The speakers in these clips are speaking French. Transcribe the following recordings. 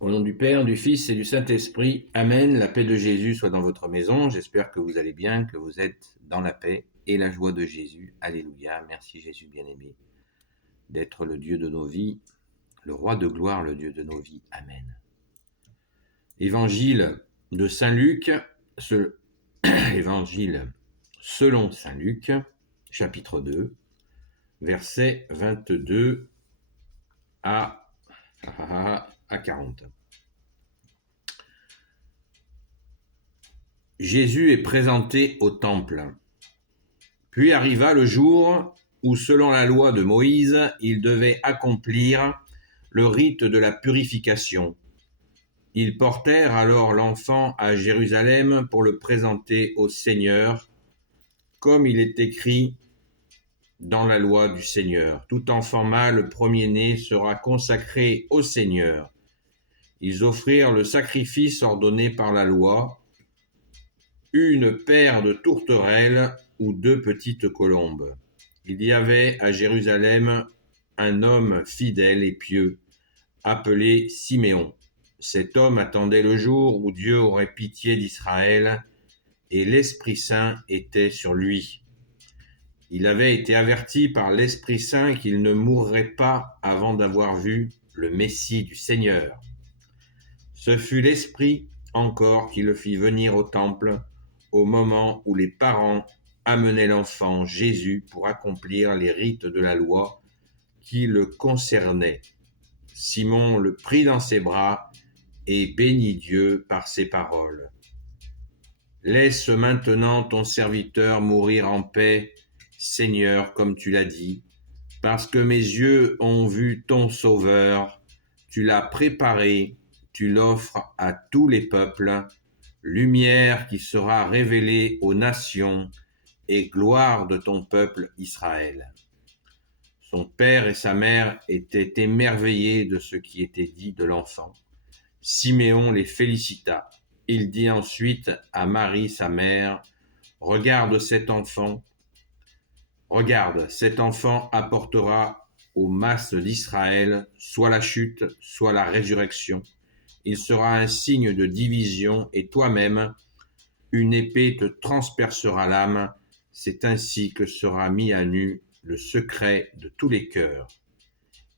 Au nom du Père, du Fils et du Saint-Esprit, Amen. La paix de Jésus soit dans votre maison. J'espère que vous allez bien, que vous êtes dans la paix et la joie de Jésus. Alléluia. Merci Jésus bien-aimé d'être le Dieu de nos vies, le roi de gloire, le Dieu de nos vies. Amen. Évangile de Saint Luc, Évangile selon Saint Luc, chapitre 2, versets 22 à 40. Jésus est présenté au temple. Puis arriva le jour où, selon la loi de Moïse, il devait accomplir le rite de la purification. Ils portèrent alors l'enfant à Jérusalem pour le présenter au Seigneur, comme il est écrit dans la loi du Seigneur. Tout enfant mâle premier-né sera consacré au Seigneur. Ils offrirent le sacrifice ordonné par la loi, une paire de tourterelles ou 2 petites colombes. Il y avait à Jérusalem un homme fidèle et pieux, appelé Siméon. Cet homme attendait le jour où Dieu aurait pitié d'Israël, et l'Esprit Saint était sur lui. Il avait été averti par l'Esprit Saint qu'il ne mourrait pas avant d'avoir vu le Messie du Seigneur. Ce fut l'Esprit encore qui le fit venir au temple au moment où les parents amenaient l'enfant Jésus pour accomplir les rites de la loi qui le concernaient. Simon le prit dans ses bras et bénit Dieu par ces paroles. « Laisse maintenant ton serviteur mourir en paix, Seigneur, comme tu l'as dit, parce que mes yeux ont vu ton Sauveur, tu l'as préparé, tu l'offres à tous les peuples, lumière qui sera révélée aux nations et gloire de ton peuple Israël. » Son père et sa mère étaient émerveillés de ce qui était dit de l'enfant. Siméon les félicita. Il dit ensuite à Marie, sa mère, « Regarde, cet enfant apportera aux masses d'Israël soit la chute, soit la résurrection. Il sera un signe de division et toi-même, une épée te transpercera l'âme. C'est ainsi que sera mis à nu le secret de tous les cœurs. »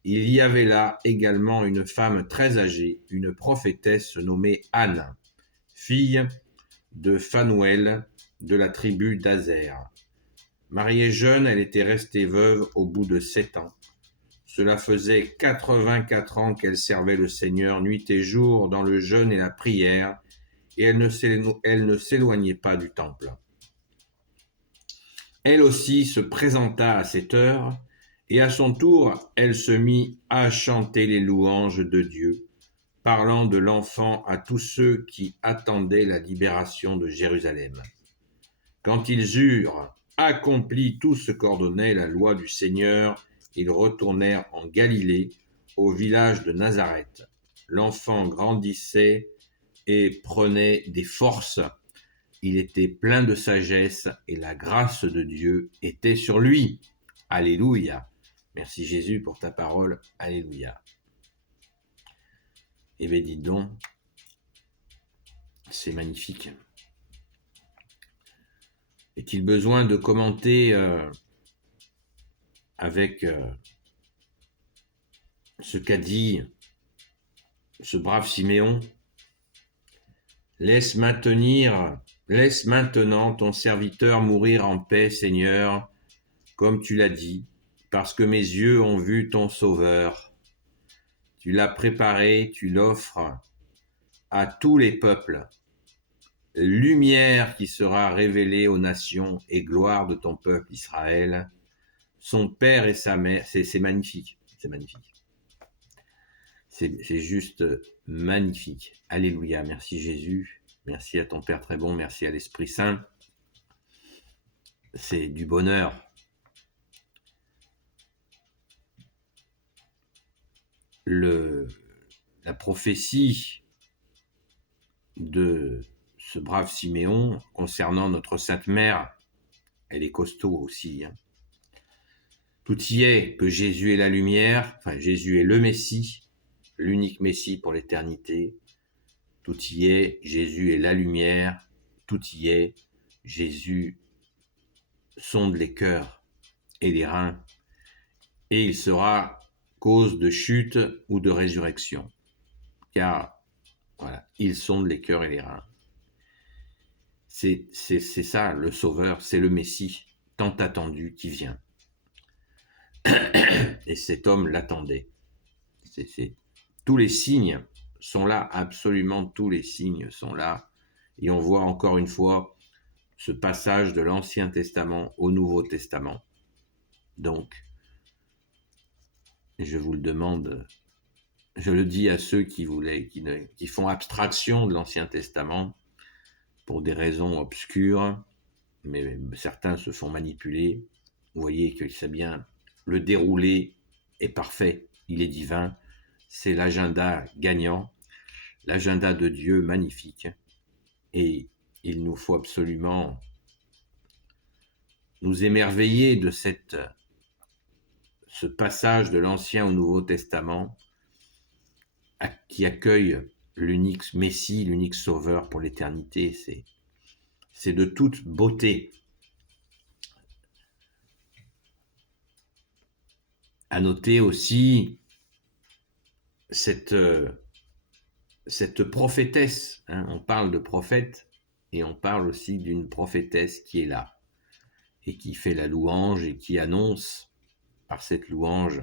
Il y avait là également une femme très âgée, une prophétesse nommée Anne, fille de Phanuel de la tribu d'Azer. Mariée jeune, elle était restée veuve au bout de 7 ans. Cela faisait 84 ans qu'elle servait le Seigneur nuit et jour dans le jeûne et la prière, et elle ne s'éloignait pas du temple. Elle aussi se présenta à cette heure, et à son tour, elle se mit à chanter les louanges de Dieu, parlant de l'enfant à tous ceux qui attendaient la libération de Jérusalem. Quand ils eurent accompli tout ce qu'ordonnait la loi du Seigneur, ils retournèrent en Galilée, au village de Nazareth. L'enfant grandissait et prenait des forces. Il était plein de sagesse et la grâce de Dieu était sur lui. Alléluia. Merci Jésus pour ta parole. Alléluia. Eh bien, dites donc, c'est magnifique. Est-il besoin de commenter avec ce qu'a dit ce brave Siméon? Laisse maintenant ton serviteur mourir en paix, Seigneur, comme tu l'as dit, parce que mes yeux ont vu ton Sauveur. Tu l'as préparé, tu l'offres à tous les peuples. Lumière qui sera révélée aux nations et gloire de ton peuple Israël. Son père et sa mère, c'est magnifique, c'est magnifique. C'est juste magnifique. Alléluia, merci Jésus, merci à ton Père très bon, merci à l'Esprit Saint. C'est du bonheur. La prophétie de ce brave Siméon concernant notre Sainte Mère, elle est costaud aussi. Tout y est, que Jésus est la lumière, enfin Jésus est le Messie, l'unique Messie pour l'éternité. Tout y est, Jésus est la lumière, tout y est, Jésus sonde les cœurs et les reins, et il sera cause de chute ou de résurrection. Car, voilà, il sonde les cœurs et les reins. C'est ça, le Sauveur, c'est le Messie, tant attendu qui vient. Et cet homme l'attendait. Tous les signes sont là, absolument tous les signes sont là. Et on voit encore une fois ce passage de l'Ancien Testament au Nouveau Testament. Donc, je vous le demande, je le dis à ceux qui font abstraction de l'Ancien Testament pour des raisons obscures, mais certains se font manipuler. Vous voyez que c'est bien, le déroulé est parfait, il est divin, c'est l'agenda gagnant, l'agenda de Dieu magnifique, et il nous faut absolument nous émerveiller de ce passage de l'Ancien au Nouveau Testament qui accueille l'unique Messie, l'unique Sauveur pour l'éternité. C'est de toute beauté. À noter aussi cette prophétesse. On parle de prophète et on parle aussi d'une prophétesse qui est là et qui fait la louange et qui annonce par cette louange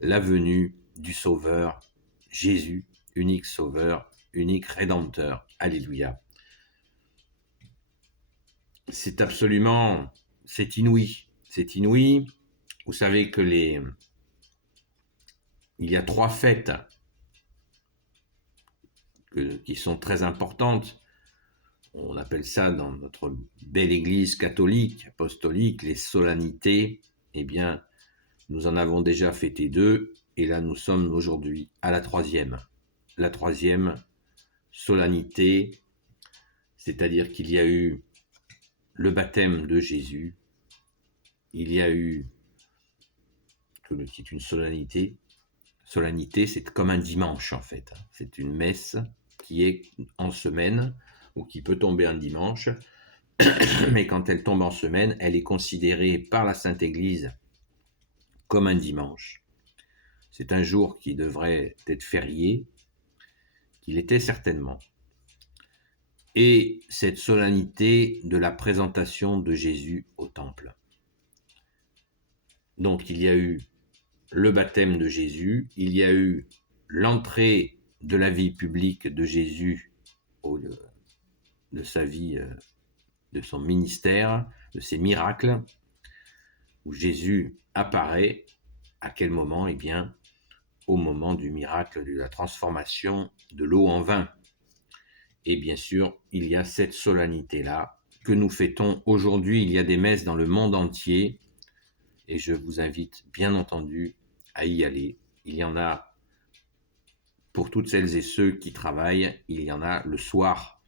la venue du Sauveur, Jésus, unique Sauveur, unique Rédempteur. Alléluia. C'est inouï. C'est inouï. Vous savez que il y a 3 fêtes qui sont très importantes. On appelle ça dans notre belle église catholique, apostolique, les solennités. Eh bien, nous en avons déjà fêté 2, et là nous sommes aujourd'hui à la 3e. La 3e solennité, c'est-à-dire qu'il y a eu le baptême de Jésus, il y a eu, c'est une solennité. Solennité, c'est comme un dimanche en fait. C'est une messe qui est en semaine ou qui peut tomber un dimanche, mais quand elle tombe en semaine, elle est considérée par la Sainte Église comme un dimanche. C'est un jour qui devrait être férié, qu'il était certainement. Et cette solennité de la présentation de Jésus au temple. Donc il y a eu le baptême de Jésus, il y a eu l'entrée de la vie publique de Jésus, de sa vie, de son ministère, de ses miracles, où Jésus apparaît. À quel moment ? Eh bien, au moment du miracle de la transformation de l'eau en vin. Et bien sûr, il y a cette solennité-là que nous fêtons aujourd'hui. Il y a des messes dans le monde entier, et je vous invite bien entendu à y aller. Il y en a pour toutes celles et ceux qui travaillent, il y en a le soir.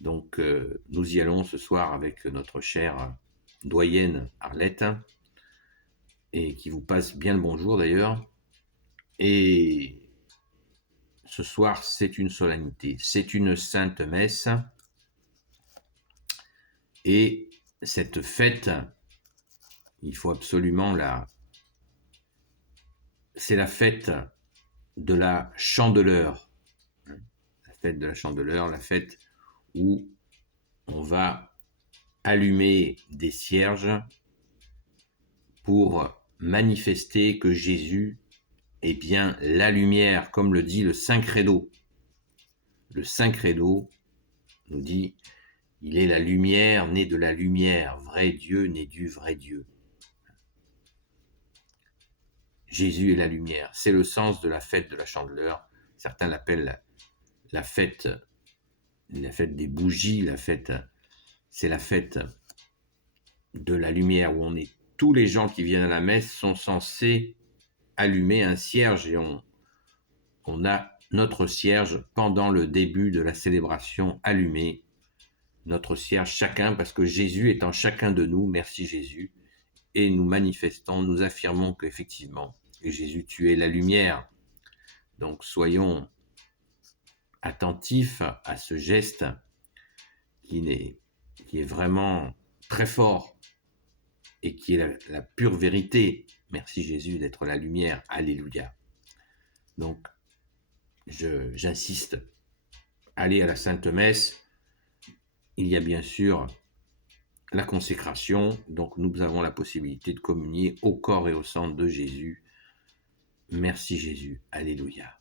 Donc nous y allons ce soir avec notre chère doyenne Arlette, et qui vous passe bien le bonjour d'ailleurs. Et ce soir, c'est une solennité, c'est une sainte messe, et cette fête, il faut absolument c'est la fête de la Chandeleur. La fête de la Chandeleur, la fête où on va allumer des cierges pour manifester que Jésus est bien la lumière, comme le dit le Saint Credo. Le Saint Credo nous dit « Il est la lumière née de la lumière, vrai Dieu né du vrai Dieu ». Jésus est la lumière. C'est le sens de la fête de la Chandeleur. Certains l'appellent la fête des bougies, c'est la fête de la lumière, où tous les gens qui viennent à la messe sont censés allumer un cierge, et on a notre cierge pendant le début de la célébration allumé, notre cierge chacun, parce que Jésus est en chacun de nous, merci Jésus, et nous manifestons, nous affirmons qu'effectivement, Jésus, tu es la lumière. Donc soyons attentifs à ce geste qui est vraiment très fort et qui est la pure vérité. Merci Jésus d'être la lumière. Alléluia. Donc, j'insiste, allez à la Sainte Messe. Il y a bien sûr la consécration, donc nous avons la possibilité de communier au corps et au sang de Jésus. Merci Jésus. Alléluia.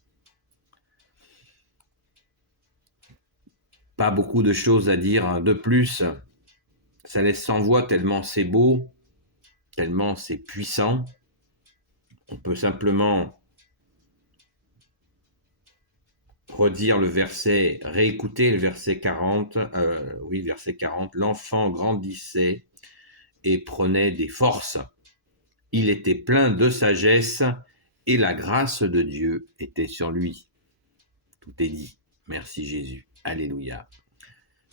Pas beaucoup de choses à dire de plus. Ça laisse sans voix tellement c'est beau, tellement c'est puissant. On peut simplement redire le verset, réécouter le verset 40. Verset 40. L'enfant grandissait et prenait des forces. Il était plein de sagesse et la grâce de Dieu était sur lui. Tout est dit. Merci Jésus. Alléluia.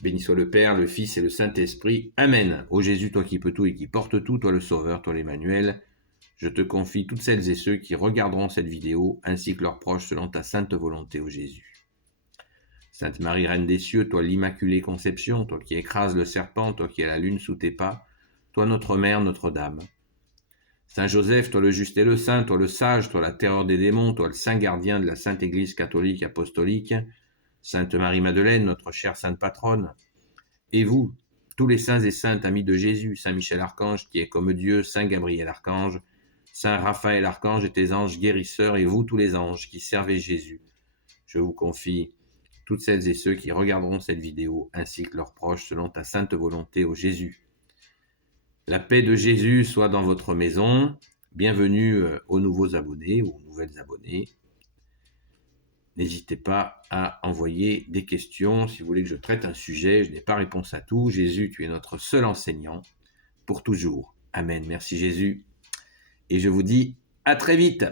Béni soit le Père, le Fils et le Saint-Esprit. Amen. Ô Jésus, toi qui peux tout et qui portes tout, toi le Sauveur, toi l'Emmanuel, je te confie toutes celles et ceux qui regarderont cette vidéo, ainsi que leurs proches, selon ta sainte volonté, ô Jésus. Sainte Marie, Reine des cieux, toi l'Immaculée Conception, toi qui écrases le serpent, toi qui as la lune sous tes pas, toi notre Mère, Notre-Dame. Saint Joseph, toi le juste et le saint, toi le sage, toi la terreur des démons, toi le saint gardien de la Sainte Église catholique apostolique, Sainte Marie-Madeleine, notre chère sainte patronne, et vous, tous les saints et saintes amis de Jésus, Saint Michel Archange qui est comme Dieu, Saint Gabriel Archange, Saint Raphaël Archange et tes anges guérisseurs, et vous tous les anges qui servez Jésus, je vous confie toutes celles et ceux qui regarderont cette vidéo, ainsi que leurs proches, selon ta sainte volonté, ô Jésus. La paix de Jésus soit dans votre maison. Bienvenue aux nouveaux abonnés, aux nouvelles abonnées. N'hésitez pas à envoyer des questions si vous voulez que je traite un sujet. Je n'ai pas réponse à tout. Jésus, tu es notre seul enseignant pour toujours. Amen. Merci Jésus. Et je vous dis à très vite.